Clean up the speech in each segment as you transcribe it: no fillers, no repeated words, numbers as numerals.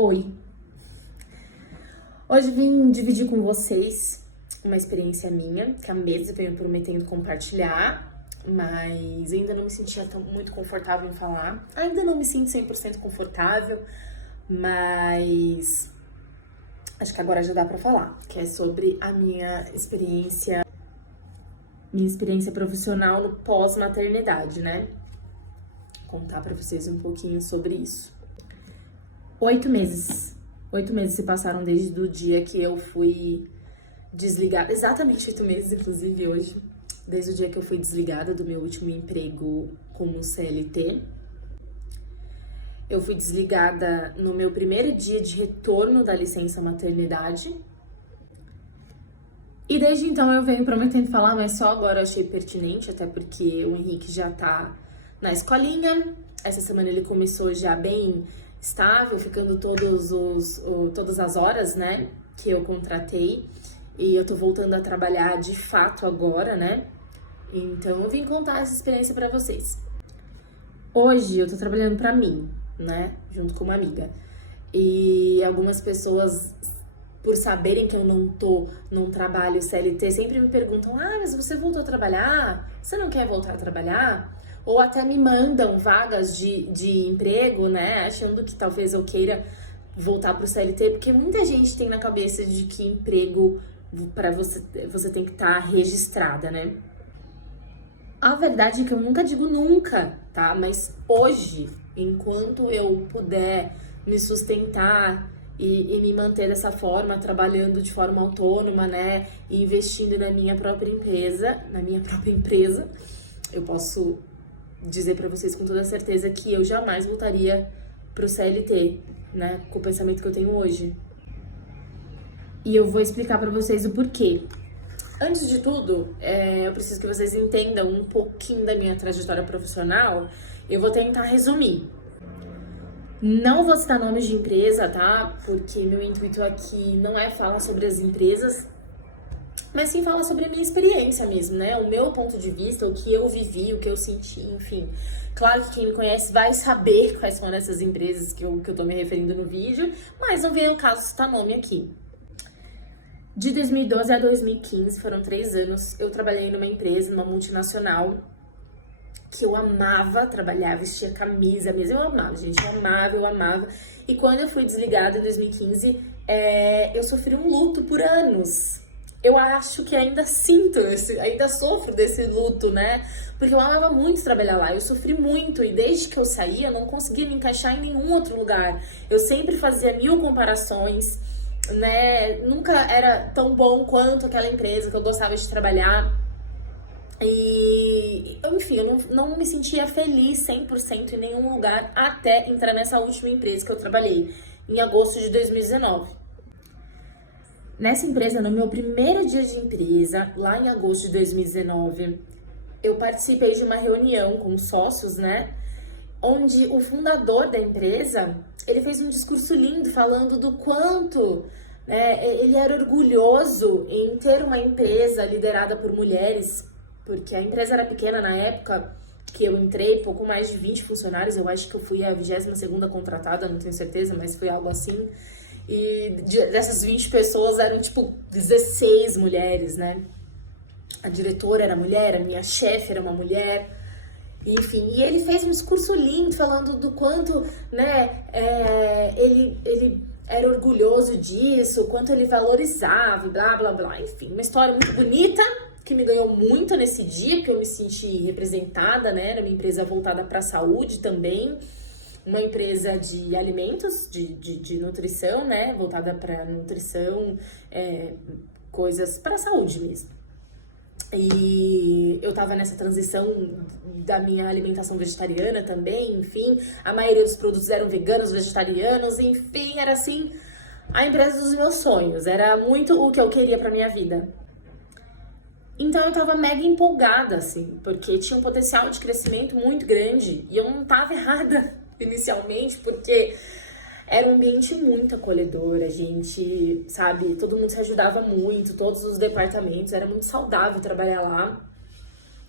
Oi! Hoje vim dividir com vocês uma experiência minha, que há meses eu venho prometendo compartilhar, mas ainda não me sentia muito confortável em falar. Ainda não me sinto 100% confortável, mas acho que agora já dá pra falar, que é sobre a minha experiência profissional no pós-maternidade, né? Contar pra vocês um pouquinho sobre isso. 8 meses. 8 meses se passaram desde o dia que eu fui desligada. Exatamente 8 meses, inclusive, hoje. Desde o dia que eu fui desligada do meu último emprego como CLT. Eu fui desligada no meu primeiro dia de retorno da licença maternidade. E desde então eu venho prometendo falar, mas só agora eu achei pertinente, até porque o Henrique já tá na escolinha. Essa semana ele começou já bem estável, ficando todas as horas, né, que eu contratei. E eu tô voltando a trabalhar de fato agora, né? Então eu vim contar essa experiência pra vocês. Hoje eu tô trabalhando pra mim, né, junto com uma amiga. E algumas pessoas, por saberem que eu não trabalho CLT, sempre me perguntam: mas você voltou a trabalhar? Você não quer voltar a trabalhar? Ou até me mandam vagas de emprego, né? Achando que talvez eu queira voltar pro CLT, porque muita gente tem na cabeça de que emprego para você tem que estar registrada, né? A verdade é que eu nunca digo nunca, tá? Mas hoje, enquanto eu puder me sustentar e me manter dessa forma, trabalhando de forma autônoma, né? E investindo na minha própria empresa, eu posso dizer pra vocês com toda certeza que eu jamais voltaria pro CLT, né? Com o pensamento que eu tenho hoje. E eu vou explicar pra vocês o porquê. Antes de tudo, eu preciso que vocês entendam um pouquinho da minha trajetória profissional. Eu vou tentar resumir. Não vou citar nomes de empresa, tá? Porque meu intuito aqui não é falar sobre as empresas, mas sim falar sobre a minha experiência mesmo, né? O meu ponto de vista, o que eu vivi, o que eu senti, enfim. Claro que quem me conhece vai saber quais são essas empresas que eu tô me referindo no vídeo, mas não vem ao caso citar nome aqui. De 2012 a 2015, foram 3 anos, eu trabalhei numa empresa, numa multinacional, que eu amava trabalhar, vestia camisa mesmo, eu amava, gente, eu amava. E quando eu fui desligada em 2015, eu sofri um luto por anos. Eu acho que ainda ainda sofro desse luto, né? Porque eu amava muito trabalhar lá, eu sofri muito e desde que eu saí eu não conseguia me encaixar em nenhum outro lugar. Eu sempre fazia 1000 comparações, né? Nunca era tão bom quanto aquela empresa que eu gostava de trabalhar. E, enfim, eu não me sentia feliz 100% em nenhum lugar até entrar nessa última empresa que eu trabalhei, em agosto de 2019. Nessa empresa, no meu primeiro dia de empresa, lá em agosto de 2019, eu participei de uma reunião com sócios, né? Onde o fundador da empresa, ele fez um discurso lindo falando do quanto ele era orgulhoso em ter uma empresa liderada por mulheres, porque a empresa era pequena na época que eu entrei, pouco mais de 20 funcionários, eu acho que eu fui a 22ª contratada, não tenho certeza, mas foi algo assim. E dessas 20 pessoas eram, tipo, 16 mulheres, né? A diretora era mulher, a minha chefe era uma mulher, enfim. E ele fez um discurso lindo falando do quanto, né, ele era orgulhoso disso, o quanto ele valorizava, blá, blá, blá. Enfim, uma história muito bonita, que me ganhou muito nesse dia, porque eu me senti representada, né? Era uma empresa voltada para a saúde também. Uma empresa de alimentos, de nutrição, né? Voltada para nutrição, coisas para a saúde mesmo. E eu tava nessa transição da minha alimentação vegetariana também, enfim. A maioria dos produtos eram veganos, vegetarianos, enfim, era assim, a empresa dos meus sonhos. Era muito o que eu queria pra minha vida. Então eu tava mega empolgada, assim, porque tinha um potencial de crescimento muito grande. E eu não tava errada inicialmente, porque era um ambiente muito acolhedor, a gente, sabe, todo mundo se ajudava muito, todos os departamentos, era muito saudável trabalhar lá.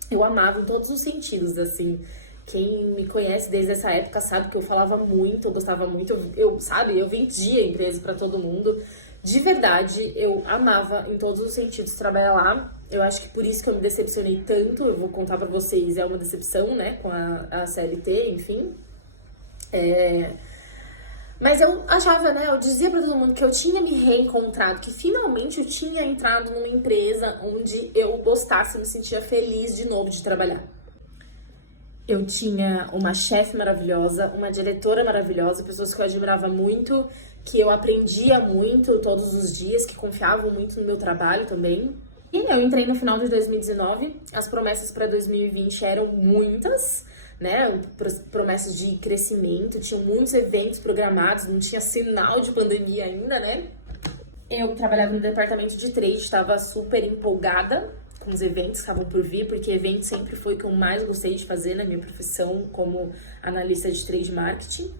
Eu amava em todos os sentidos, assim. Quem me conhece desde essa época sabe que eu falava muito, eu gostava muito, eu vendia a empresa para todo mundo. De verdade, eu amava em todos os sentidos trabalhar lá. Eu acho que por isso que eu me decepcionei tanto, eu vou contar pra vocês, é uma decepção, né, com a CLT, enfim. Mas eu achava, né, eu dizia pra todo mundo que eu tinha me reencontrado, que finalmente eu tinha entrado numa empresa onde eu gostasse, me sentia feliz de novo de trabalhar. Eu tinha uma chefe maravilhosa, uma diretora maravilhosa, pessoas que eu admirava muito, que eu aprendia muito todos os dias, que confiavam muito no meu trabalho também. E eu entrei no final de 2019, as promessas para 2020 eram muitas, né? Promessas de crescimento, tinham muitos eventos programados, não tinha sinal de pandemia ainda, né? Eu trabalhava no departamento de trade, estava super empolgada com os eventos que estavam por vir, porque evento sempre foi o que eu mais gostei de fazer na minha profissão como analista de trade marketing.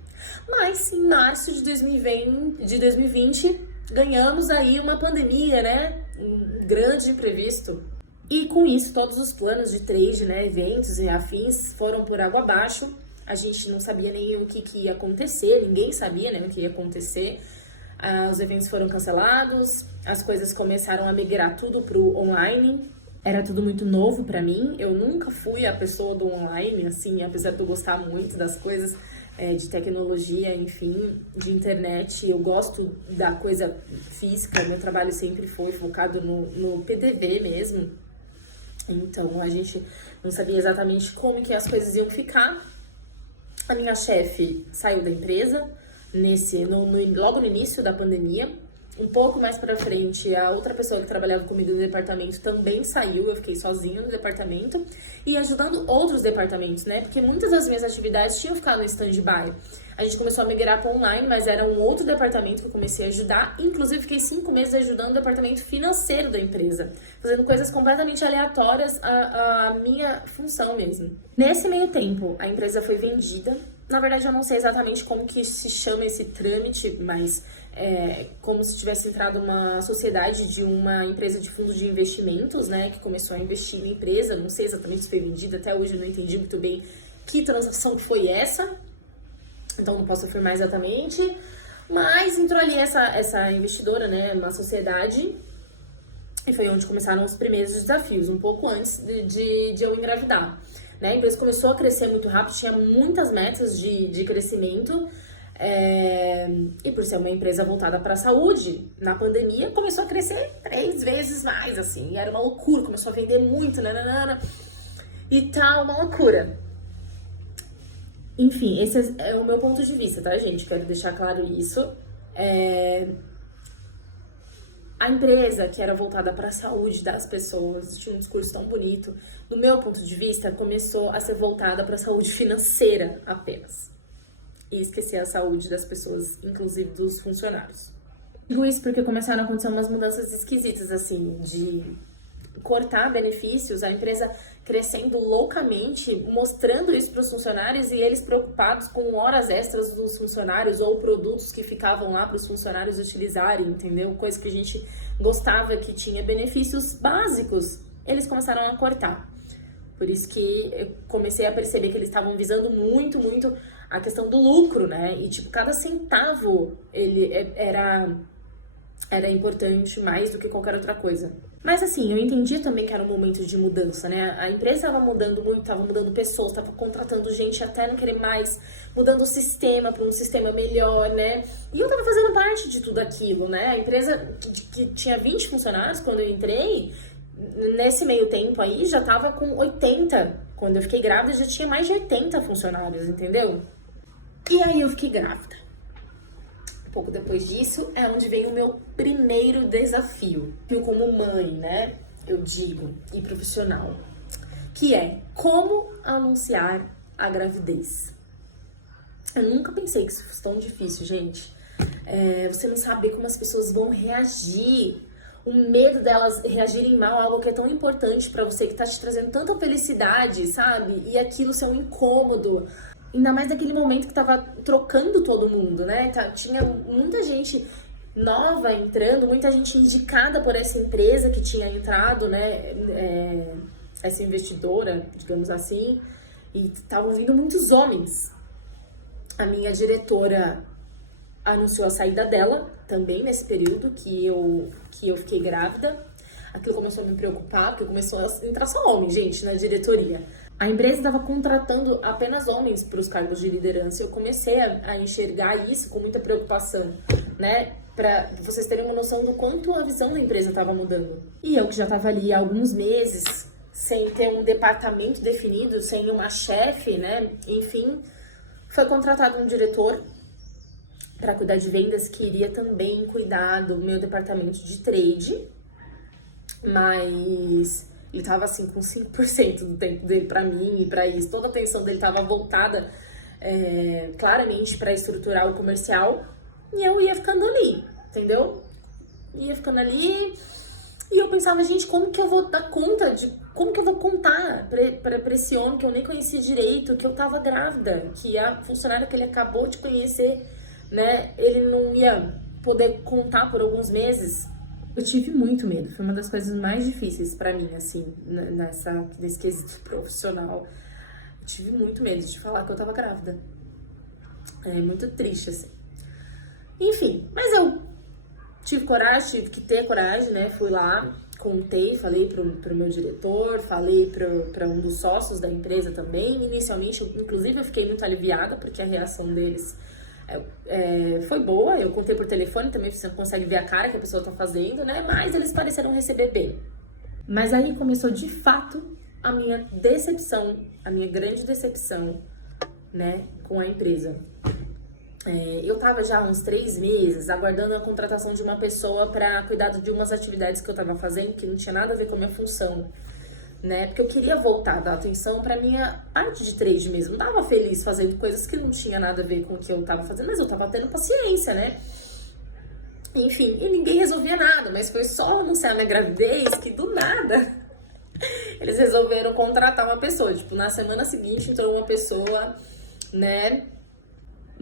Mas em março de 2020 ganhamos aí uma pandemia, né? Um grande imprevisto. E com isso, todos os planos de trade, né, eventos e afins foram por água abaixo. A gente não sabia nem o que ia acontecer, ninguém sabia, né, o que ia acontecer. Os eventos foram cancelados, as coisas começaram a migrar tudo pro online. Era tudo muito novo pra mim. Eu nunca fui a pessoa do online, assim, apesar de eu gostar muito das coisas de tecnologia, enfim, de internet. Eu gosto da coisa física, meu trabalho sempre foi focado no PDV mesmo. Então, a gente não sabia exatamente como que as coisas iam ficar. A minha chefe saiu da empresa logo no início da pandemia. Um pouco mais pra frente, a outra pessoa que trabalhava comigo no departamento também saiu, eu fiquei sozinha no departamento e ajudando outros departamentos, né? Porque muitas das minhas atividades tinham ficado no stand-by. A gente começou a migrar para online, mas era um outro departamento que eu comecei a ajudar. Inclusive, fiquei 5 meses ajudando o departamento financeiro da empresa, fazendo coisas completamente aleatórias à minha função mesmo. Nesse meio tempo, a empresa foi vendida. Na verdade, eu não sei exatamente como que se chama esse trâmite, mas como se tivesse entrado uma sociedade de uma empresa de fundo de investimentos, né, que começou a investir na empresa. Não sei exatamente se foi vendida, até hoje eu não entendi muito bem que transação que foi essa, então não posso afirmar exatamente, mas entrou ali essa investidora, né, uma sociedade, e foi onde começaram os primeiros desafios, um pouco antes de eu engravidar. Né? A empresa começou a crescer muito rápido, tinha muitas metas de crescimento, e por ser uma empresa voltada para a saúde, na pandemia começou a crescer 3 vezes mais, assim, era uma loucura, começou a vender muito, nananana, e tal, uma loucura. Enfim, esse é o meu ponto de vista, tá, gente? Quero deixar claro isso. A empresa, que era voltada para a saúde das pessoas, tinha um discurso tão bonito, no meu ponto de vista, começou a ser voltada para a saúde financeira apenas. E esquecer a saúde das pessoas, inclusive dos funcionários. Digo isso porque começaram a acontecer umas mudanças esquisitas, assim, de cortar benefícios, a empresa crescendo loucamente, mostrando isso para os funcionários e eles preocupados com horas extras dos funcionários ou produtos que ficavam lá para os funcionários utilizarem, entendeu? Coisa que a gente gostava, que tinha benefícios básicos, eles começaram a cortar. Por isso que eu comecei a perceber que eles estavam visando muito, muito a questão do lucro, né? E, tipo, cada centavo ele era importante mais do que qualquer outra coisa. Mas assim, eu entendia também que era um momento de mudança, né? A empresa estava mudando muito, estava mudando pessoas, estava contratando gente até não querer mais, mudando o sistema para um sistema melhor, né? E eu estava fazendo parte de tudo aquilo, né? A empresa que tinha 20 funcionários quando eu entrei, nesse meio tempo aí já estava com 80. Quando eu fiquei grávida já tinha mais de 80 funcionários, entendeu? E aí eu fiquei grávida. Um pouco depois disso é onde vem o meu primeiro desafio. Eu como mãe, né, eu digo, e profissional, que é como anunciar a gravidez. Eu nunca pensei que isso fosse tão difícil, gente. Você não saber como as pessoas vão reagir, o medo delas reagirem mal a algo que é tão importante pra você, que tá te trazendo tanta felicidade, sabe? E aquilo ser um incômodo. Ainda mais naquele momento que tava trocando todo mundo, né? Tinha muita gente nova entrando, muita gente indicada por essa empresa que tinha entrado, né? Essa investidora, digamos assim. e estavam vindo muitos homens. A minha diretora anunciou a saída dela também nesse período que eu fiquei grávida. Aquilo começou a me preocupar, porque começou a entrar só homem, gente, na diretoria. A empresa estava contratando apenas homens para os cargos de liderança. Eu comecei a enxergar isso com muita preocupação, né? Para vocês terem uma noção do quanto a visão da empresa estava mudando. E eu que já estava ali há alguns meses, sem ter um departamento definido, sem uma chefe, né? Enfim, foi contratado um diretor para cuidar de vendas, que iria também cuidar do meu departamento de trade, mas ele tava assim com 5% do tempo dele pra mim e pra isso. Toda a atenção dele tava voltada claramente pra estruturar o comercial, e eu ia ficando ali, entendeu? Ia ficando ali e eu pensava, gente, como que eu vou dar conta como que eu vou contar pra esse homem que eu nem conhecia direito, que eu tava grávida, que a funcionária que ele acabou de conhecer, né, ele não ia poder contar por alguns meses. Eu tive muito medo, foi uma das coisas mais difíceis pra mim, assim, nesse quesito profissional. Eu tive muito medo de falar que eu tava grávida. É muito triste, assim. Enfim, mas eu tive coragem, tive que ter coragem, né? Fui lá, contei, falei pro meu diretor, falei pra um dos sócios da empresa também. Inicialmente, inclusive, eu fiquei muito aliviada, porque a reação deles foi boa. Eu contei por telefone também, você não consegue ver a cara que a pessoa tá fazendo, né? Mas eles pareceram receber bem. Mas aí começou de fato a minha decepção, a minha grande decepção, né, com a empresa. Eu tava já há uns 3 meses aguardando a contratação de uma pessoa para cuidar de umas atividades que eu tava fazendo que não tinha nada a ver com a minha função, né? Porque eu queria voltar a dar atenção pra minha parte de trade mesmo. Não tava feliz fazendo coisas que não tinha nada a ver com o que eu tava fazendo, mas eu tava tendo paciência, né? Enfim, e ninguém resolvia nada, mas foi só anunciar minha gravidez que do nada eles resolveram contratar uma pessoa. Tipo, na semana seguinte entrou uma pessoa, né?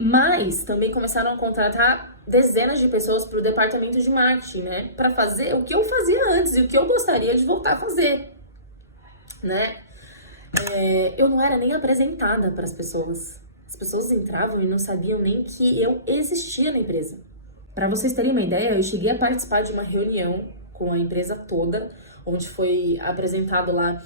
Mas também começaram a contratar dezenas de pessoas pro departamento de marketing, né? Pra fazer o que eu fazia antes e o que eu gostaria de voltar a fazer, né? Eu não era nem apresentada para as pessoas. As pessoas entravam e não sabiam nem que eu existia na empresa. Para vocês terem uma ideia, eu cheguei a participar de uma reunião com a empresa toda, onde foi apresentado lá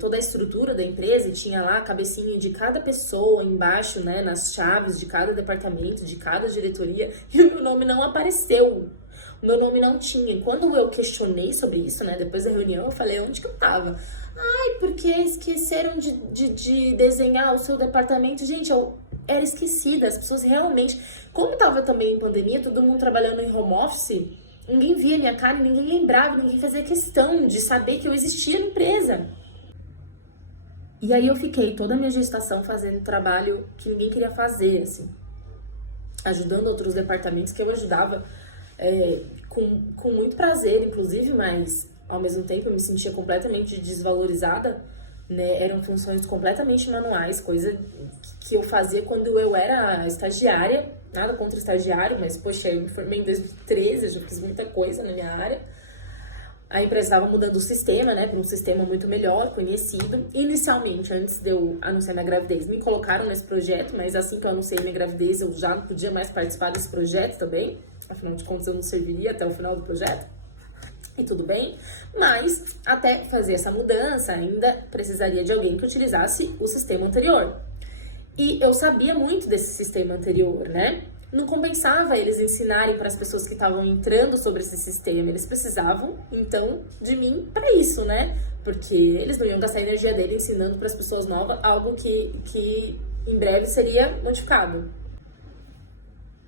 toda a estrutura da empresa, e tinha lá a cabecinha de cada pessoa embaixo, né, nas chaves de cada departamento, de cada diretoria, e o meu nome não apareceu. O meu nome não tinha. Quando eu questionei sobre isso, né, depois da reunião, eu falei onde que eu tava. Ai, porque esqueceram de desenhar o seu departamento. Gente, eu era esquecida. As pessoas realmente... Como tava também em pandemia, todo mundo trabalhando em home office, ninguém via minha cara, ninguém lembrava, ninguém fazia questão de saber que eu existia na empresa. E aí eu fiquei toda a minha gestação fazendo trabalho que ninguém queria fazer, assim. Ajudando outros departamentos que eu ajudava com muito prazer, inclusive, mas ao mesmo tempo eu me sentia completamente desvalorizada, né? Eram funções completamente manuais, coisa que eu fazia quando eu era estagiária. Nada contra estagiário, mas poxa, eu me formei em 2013, eu já fiz muita coisa na minha área. A empresa estava mudando o sistema, né, para um sistema muito melhor, conhecido. Inicialmente, antes de eu anunciar minha gravidez, me colocaram nesse projeto, mas assim que eu anunciei minha gravidez, eu já não podia mais participar desse projeto também. Afinal de contas, eu não serviria até o final do projeto. E tudo bem, mas até fazer essa mudança, ainda precisaria de alguém que utilizasse o sistema anterior. E eu sabia muito desse sistema anterior, né? Não compensava eles ensinarem para as pessoas que estavam entrando sobre esse sistema. Eles precisavam, então, de mim para isso, né? Porque eles não iam gastar a energia dele ensinando para as pessoas novas algo que em breve seria modificado.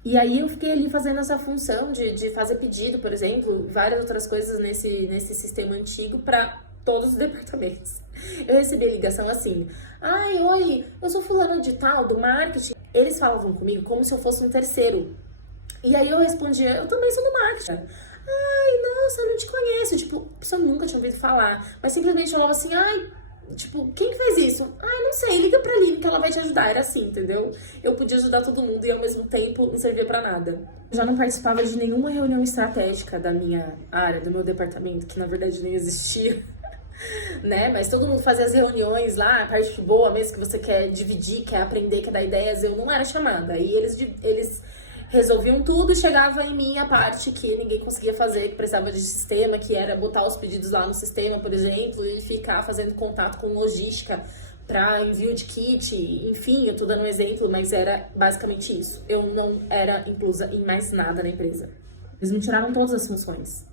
E aí eu fiquei ali fazendo essa função de fazer pedido, por exemplo, várias outras coisas nesse sistema antigo para todos os departamentos. Eu recebi a ligação assim: ai, oi, eu sou fulano de tal, do marketing. Eles falavam comigo como se eu fosse um terceiro. E aí eu respondia: eu também sou do marketing. Ai, nossa, eu não te conheço. Tipo, a pessoa nunca tinha ouvido falar. Mas simplesmente falava assim: ai, tipo, quem que fez isso? Ai, não sei, liga pra Aline que ela vai te ajudar. Era assim, entendeu? Eu podia ajudar todo mundo e ao mesmo tempo não servia pra nada. Eu já não participava de nenhuma reunião estratégica da minha área, do meu departamento, que na verdade nem existia. né? Mas todo mundo fazia as reuniões lá, a parte boa mesmo que você quer dividir, quer aprender, quer dar ideias, eu não era chamada. Aí eles resolviam tudo e chegava em mim a parte que ninguém conseguia fazer, que precisava de sistema, que era botar os pedidos lá no sistema, por exemplo, e ficar fazendo contato com logística para envio de kit, enfim, eu tô dando um exemplo, mas era basicamente isso. Eu não era inclusa em mais nada na empresa. Eles me tiraram todas as funções.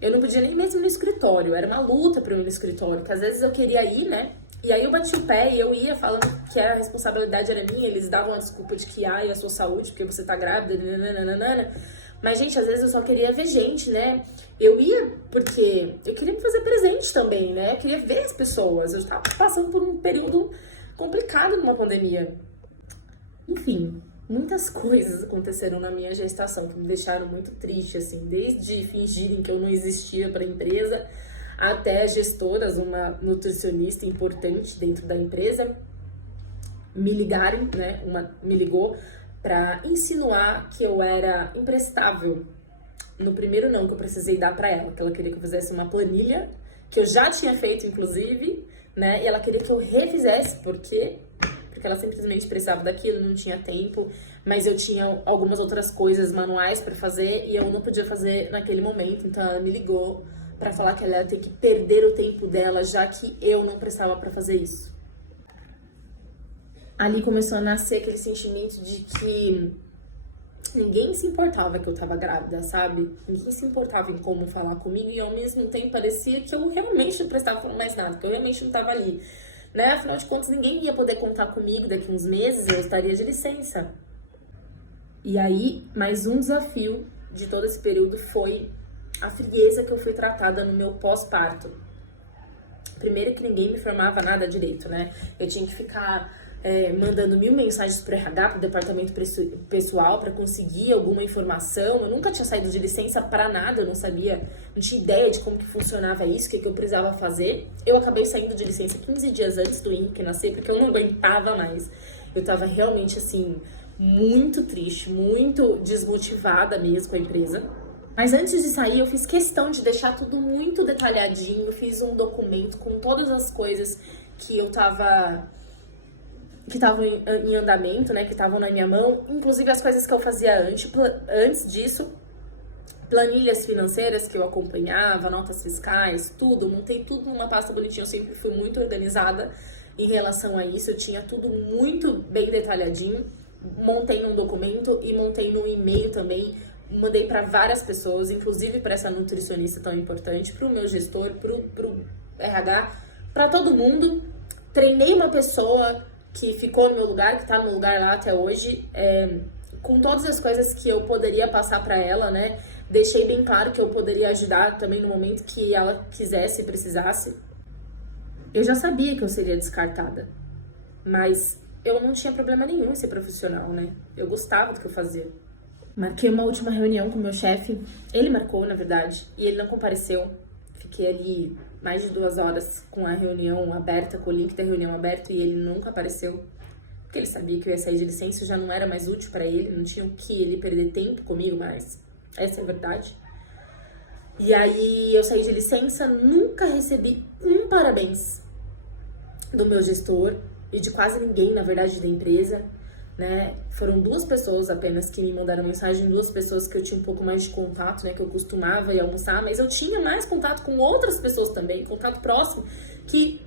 Eu não podia nem mesmo ir no escritório, era uma luta pra eu ir no escritório, porque às vezes eu queria ir, né? E aí eu bati o pé e eu ia falando que a responsabilidade era minha, eles davam a desculpa de que, ai, a sua saúde, porque você tá grávida, nananana. Mas, gente, às vezes eu só queria ver gente, né? Eu ia porque eu queria me fazer presente também, né? Eu queria ver as pessoas. Eu estava passando por um período complicado numa pandemia. Enfim, muitas coisas aconteceram na minha gestação que me deixaram muito triste, assim. Desde fingirem que eu não existia para a empresa, até gestoras, uma nutricionista importante dentro da empresa, me ligarem, né? Me ligou para insinuar que eu era imprestável. No primeiro não que eu precisei dar para ela, que ela queria que eu fizesse uma planilha, que eu já tinha feito, inclusive, né? E ela queria que eu refizesse, porque ela simplesmente precisava daquilo, não tinha tempo, mas eu tinha algumas outras coisas manuais para fazer e eu não podia fazer naquele momento. Então ela me ligou para falar que ela ia ter que perder o tempo dela, já que eu não prestava para fazer isso. Ali começou a nascer aquele sentimento de que ninguém se importava que eu tava grávida, sabe? Ninguém se importava em como falar comigo e ao mesmo tempo parecia que eu realmente não prestava por mais nada, que eu realmente não tava ali, né? Afinal de contas, ninguém ia poder contar comigo daqui uns meses, eu estaria de licença. E aí, mais um desafio de todo esse período foi a frieza que eu fui tratada no meu pós-parto. Primeiro que ninguém me informava nada direito, né? Eu tinha que ficar mandando 1000 mensagens pro RH, pro departamento pessoal, para conseguir alguma informação. Eu nunca tinha saído de licença para nada, eu não sabia, não tinha ideia de como que funcionava isso, o que eu precisava fazer. Eu acabei saindo de licença 15 dias antes do Henrique nascer, porque eu não aguentava mais. Eu tava realmente, assim, muito triste, muito desmotivada mesmo com a empresa. Mas antes de sair, eu fiz questão de deixar tudo muito detalhadinho. Eu fiz um documento com todas as coisas que eu tava... que estavam em andamento, né, que estavam na minha mão, inclusive as coisas que eu fazia antes disso, planilhas financeiras que eu acompanhava, notas fiscais, tudo, montei tudo numa pasta bonitinha, eu sempre fui muito organizada em relação a isso, eu tinha tudo muito bem detalhadinho, montei num documento e montei num e-mail também, mandei para várias pessoas, inclusive para essa nutricionista tão importante, para o meu gestor, pro RH, para todo mundo, treinei uma pessoa que ficou no meu lugar, que tá no meu lugar lá até hoje, com todas as coisas que eu poderia passar para ela, né? Deixei bem claro que eu poderia ajudar também no momento que ela quisesse e precisasse. Eu já sabia que eu seria descartada, mas eu não tinha problema nenhum em ser profissional, né? Eu gostava do que eu fazia. Marquei uma última reunião com o meu chefe, ele marcou, na verdade, e ele não compareceu. Fiquei ali mais de 2 horas com a reunião aberta, com o link da reunião aberto, e ele nunca apareceu. Porque ele sabia que eu ia sair de licença, já não era mais útil pra ele, não tinha o que ele perder tempo comigo mais. Essa é a verdade. E aí eu saí de licença, nunca recebi um parabéns do meu gestor e de quase ninguém, na verdade, da empresa, né? Foram 2 pessoas apenas que me mandaram mensagem, 2 pessoas que eu tinha um pouco mais de contato, né? Que eu costumava ir almoçar, mas eu tinha mais contato com outras pessoas também, contato próximo, que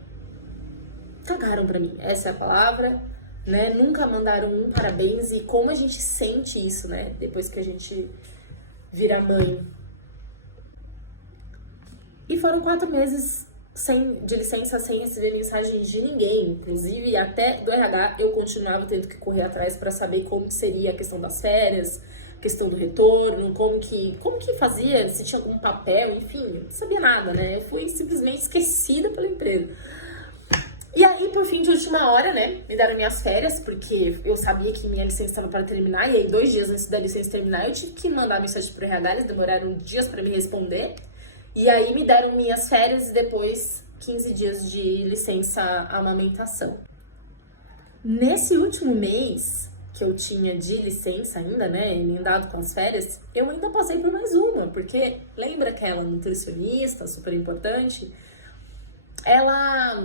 cagaram pra mim. Essa é a palavra, né? Nunca mandaram um parabéns e como a gente sente isso, né? Depois que a gente vira mãe. E foram 4 meses de licença, sem receber mensagem de ninguém, inclusive até do RH eu continuava tendo que correr atrás para saber como seria a questão das férias, questão do retorno, como que fazia, se tinha algum papel, enfim, eu não sabia nada, né? Eu fui simplesmente esquecida pela empresa. E aí, por fim, de última hora, né, me deram minhas férias, porque eu sabia que minha licença estava para terminar, e aí 2 dias antes da licença terminar, eu tive que mandar mensagem pro RH, eles demoraram dias para me responder. E aí me deram minhas férias e depois 15 dias de licença amamentação. Nesse último mês que eu tinha de licença ainda, né, emendado com as férias, eu ainda passei por mais uma, porque lembra aquela nutricionista super importante? ela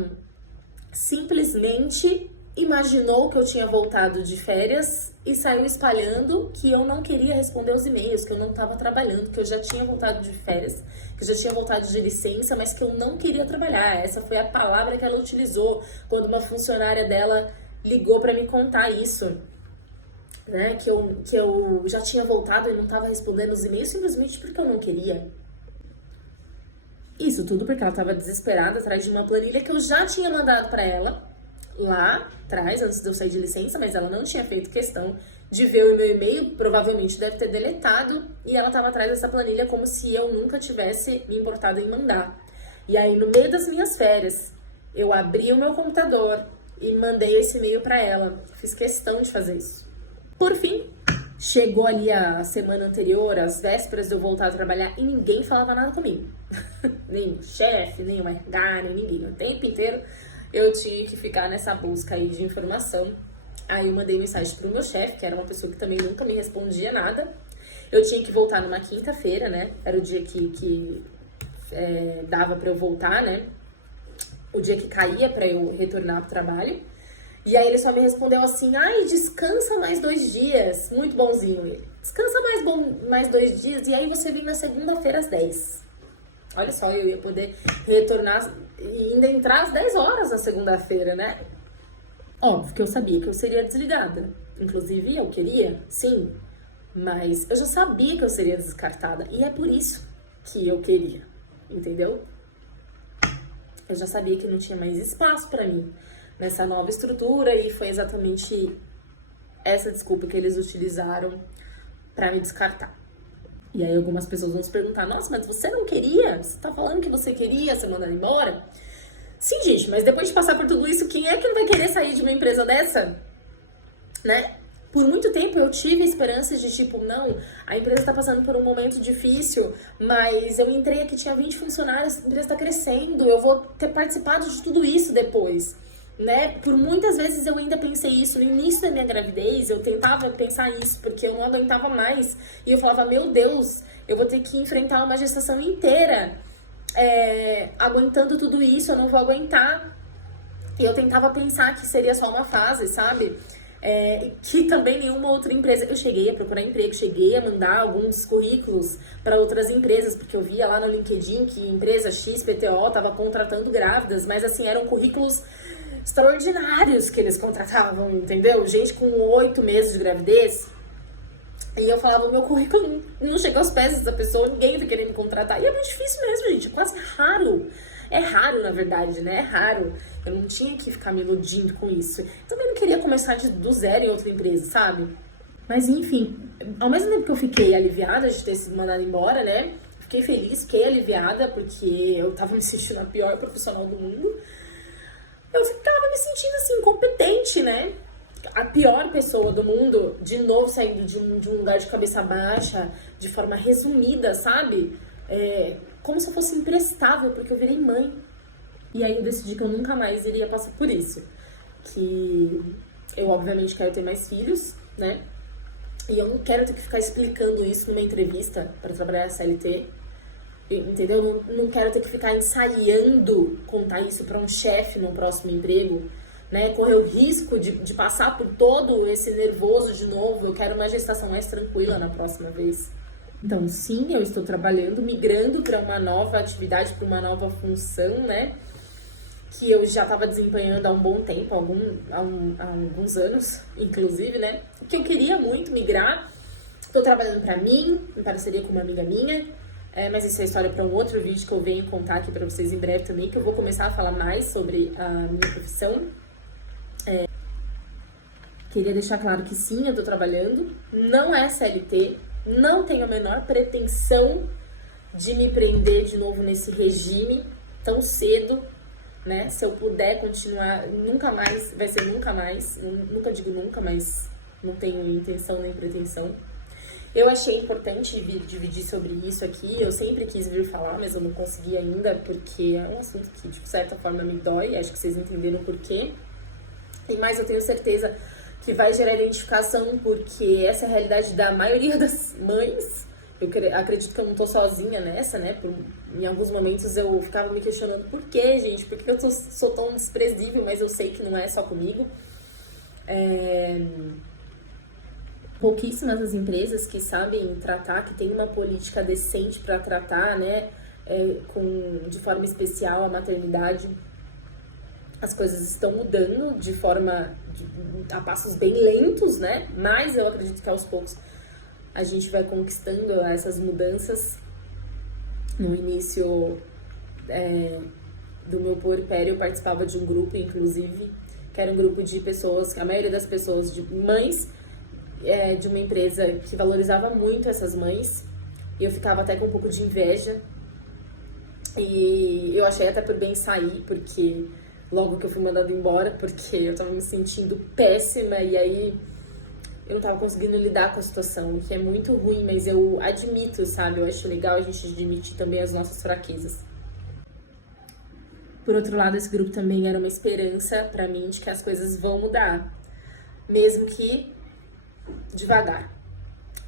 simplesmente imaginou que eu tinha voltado de férias e saiu espalhando que eu não queria responder os e-mails, que eu não estava trabalhando, que eu já tinha voltado de férias, que eu já tinha voltado de licença, mas que eu não queria trabalhar. Essa foi a palavra que ela utilizou quando uma funcionária dela ligou para me contar isso, né? Que eu já tinha voltado e não estava respondendo os e-mails simplesmente porque eu não queria. Isso tudo porque ela estava desesperada atrás de uma planilha que eu já tinha mandado para ela lá atrás, antes de eu sair de licença, mas ela não tinha feito questão de ver o meu e-mail, provavelmente deve ter deletado, e ela estava atrás dessa planilha como se eu nunca tivesse me importado em mandar. E aí, no meio das minhas férias, eu abri o meu computador e mandei esse e-mail para ela. Fiz questão de fazer isso. Por fim, chegou ali a semana anterior, as vésperas de eu voltar a trabalhar, e ninguém falava nada comigo. Nem o chefe, nem o RH, nem ninguém. O tempo inteiro eu tinha que ficar nessa busca aí de informação. Aí eu mandei mensagem pro meu chefe, que era uma pessoa que também nunca me respondia nada. Eu tinha que voltar numa quinta-feira, né? Era o dia que dava pra eu voltar, né? O dia que caía pra eu retornar pro trabalho. E aí ele só me respondeu assim: ai, descansa mais 2 dias. Muito bonzinho ele. Descansa mais 2 dias e aí você vem na segunda-feira às 10. Olha só, eu ia poder retornar e ainda entrar às 10 horas na segunda-feira, né? Óbvio que eu sabia que eu seria desligada. Inclusive, eu queria, sim. Mas eu já sabia que eu seria descartada. E é por isso que eu queria, entendeu? Eu já sabia que não tinha mais espaço pra mim nessa nova estrutura. E foi exatamente essa desculpa que eles utilizaram pra me descartar. E aí algumas pessoas vão se perguntar: nossa, mas você não queria? Você tá falando que você queria ser mandada embora? Sim, gente, mas depois de passar por tudo isso, quem é que não vai querer sair de uma empresa dessa? Né? Por muito tempo eu tive esperanças de tipo, não, a empresa tá passando por um momento difícil, mas eu entrei aqui, tinha 20 funcionários, a empresa tá crescendo, eu vou ter participado de tudo isso depois. Né? Por muitas vezes eu ainda pensei isso no início da minha gravidez, eu tentava pensar isso porque eu não aguentava mais e eu falava: meu Deus, eu vou ter que enfrentar uma gestação inteira aguentando tudo isso, eu não vou aguentar. E eu tentava pensar que seria só uma fase, sabe? Que também nenhuma outra empresa. Eu cheguei a procurar emprego, cheguei a mandar alguns currículos para outras empresas, porque eu via lá no LinkedIn que empresa XPTO estava contratando grávidas, mas assim, eram currículos extraordinários que eles contratavam, entendeu? Gente com 8 meses de gravidez. E eu falava: o meu currículo não chega aos pés dessa pessoa, ninguém vai querer me contratar. E é muito difícil mesmo, gente, é quase raro. É raro, na verdade, né? É raro. Eu não tinha que ficar me iludindo com isso. Também não queria começar do zero em outra empresa, sabe? Mas enfim, ao mesmo tempo que eu fiquei aliviada de ter sido mandada embora, né? Fiquei feliz, fiquei aliviada, porque eu tava me sentindo a pior profissional do mundo. Eu ficava me sentindo assim, incompetente, né? A pior pessoa do mundo, de novo saindo de um lugar de cabeça baixa, de forma resumida, sabe? Como se eu fosse imprestável, porque eu virei mãe. E aí eu decidi que eu nunca mais iria passar por isso. Que eu, obviamente, quero ter mais filhos, né? E eu não quero ter que ficar explicando isso numa entrevista para trabalhar na CLT. Entendeu? Não quero ter que ficar ensaiando contar isso para um chefe no próximo emprego, né? Correr o risco de passar por todo esse nervoso de novo. Eu quero uma gestação mais tranquila na próxima vez. Então, sim, eu estou trabalhando, migrando para uma nova atividade, para uma nova função, né? Que eu já estava desempenhando há um bom tempo, há alguns anos, inclusive, né? Que eu queria muito migrar. Estou trabalhando para mim, em parceria com uma amiga minha. Mas isso é história para um outro vídeo que eu venho contar aqui para vocês em breve também, que eu vou começar a falar mais sobre a minha profissão. Queria deixar claro que sim, eu estou trabalhando, não é CLT, não tenho a menor pretensão de me prender de novo nesse regime tão cedo, né? Se eu puder continuar, nunca mais, vai ser nunca mais, nunca digo nunca, mas não tenho intenção nem pretensão. Eu achei importante dividir sobre isso aqui, eu sempre quis vir falar, mas eu não consegui ainda, porque é um assunto que, de certa forma, me dói, acho que vocês entenderam o porquê. E mais, eu tenho certeza que vai gerar identificação, porque essa é a realidade da maioria das mães Acredito que eu não tô sozinha nessa, né? Em alguns momentos eu ficava me questionando por que, gente? Por que eu sou tão desprezível? Mas eu sei que não é só comigo. Pouquíssimas as empresas que sabem tratar, que tem uma política decente para tratar, né? De forma especial a maternidade. As coisas estão mudando a passos bem lentos, né? Mas eu acredito que aos poucos a gente vai conquistando essas mudanças. No início do meu puerpério, eu participava de um grupo, inclusive, que era um grupo de pessoas, a maioria das pessoas, de mães, de uma empresa que valorizava muito essas mães. E eu ficava até com um pouco de inveja. E eu achei até por bem sair, porque logo que eu fui mandada embora, porque eu tava me sentindo péssima e aí eu não tava conseguindo lidar com a situação, o que é muito ruim, mas eu admito, sabe? Eu acho legal a gente admitir também as nossas fraquezas. Por outro lado, esse grupo também era uma esperança pra mim de que as coisas vão mudar, mesmo que devagar.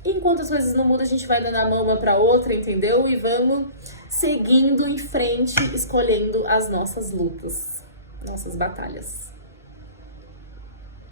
Enquanto as coisas não mudam, a gente vai dando a mão uma pra outra, entendeu? E vamos seguindo em frente, escolhendo as nossas lutas, nossas batalhas.